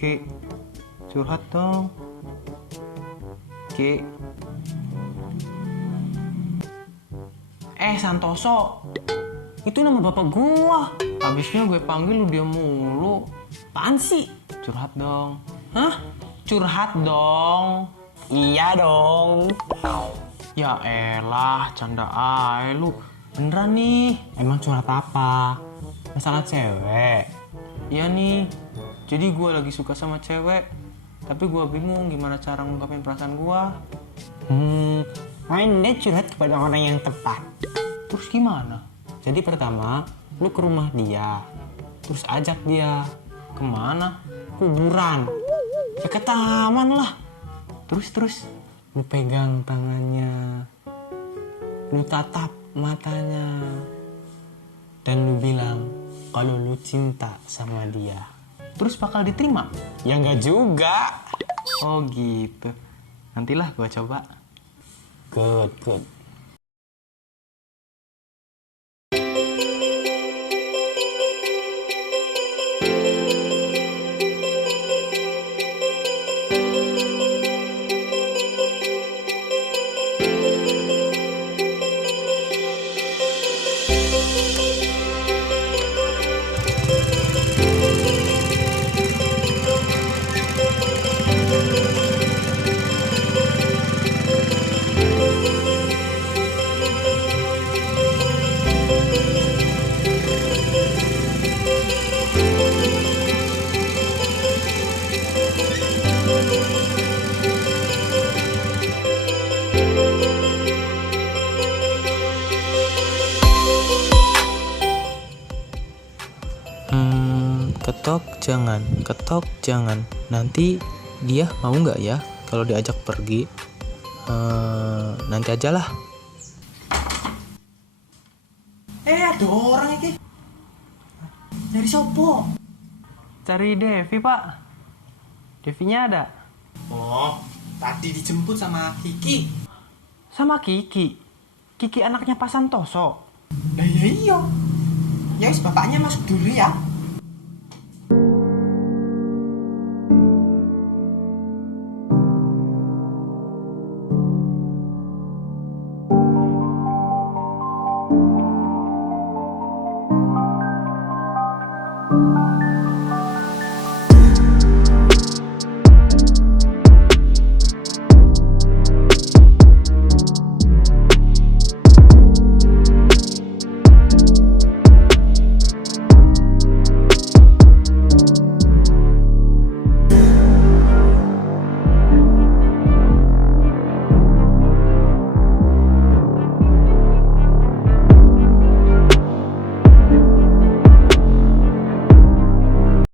Ki, curhat dong. Ki. Santoso, itu nama bapak gua. Habisnya gue panggil lu dia mulu. Apaan sih? Curhat dong. Hah? Curhat dong. Iya dong. Ya elah, canda aja lu. Beneran nih. Emang curhat apa? Masalah cewek? Iya nih. Jadi gue lagi suka sama cewek. Tapi gue bingung gimana cara ngungkapin perasaan gue. Anda curhat kepada orang yang tepat. Terus gimana? Jadi pertama, lu ke rumah dia. Terus ajak dia. Kemana? Kuburan. Ya ke taman lah. Terus? Lu pegang tangannya. Lu tatap matanya. Dan lu bilang kalau lu cinta sama dia. Terus bakal diterima? Ya enggak juga. Oh gitu. Nantilah gue coba. Good. Ketok jangan. Nanti dia mau nggak ya kalau diajak pergi? Nanti aja lah. Ada orang iki. Dari sopo? Cari Devi, Pak. Devinya ada? Oh, tadi dijemput sama Kiki. Sama Kiki. Kiki anaknya Pak Santoso. Lah iya. Ya wis bapaknya masuk dulu ya.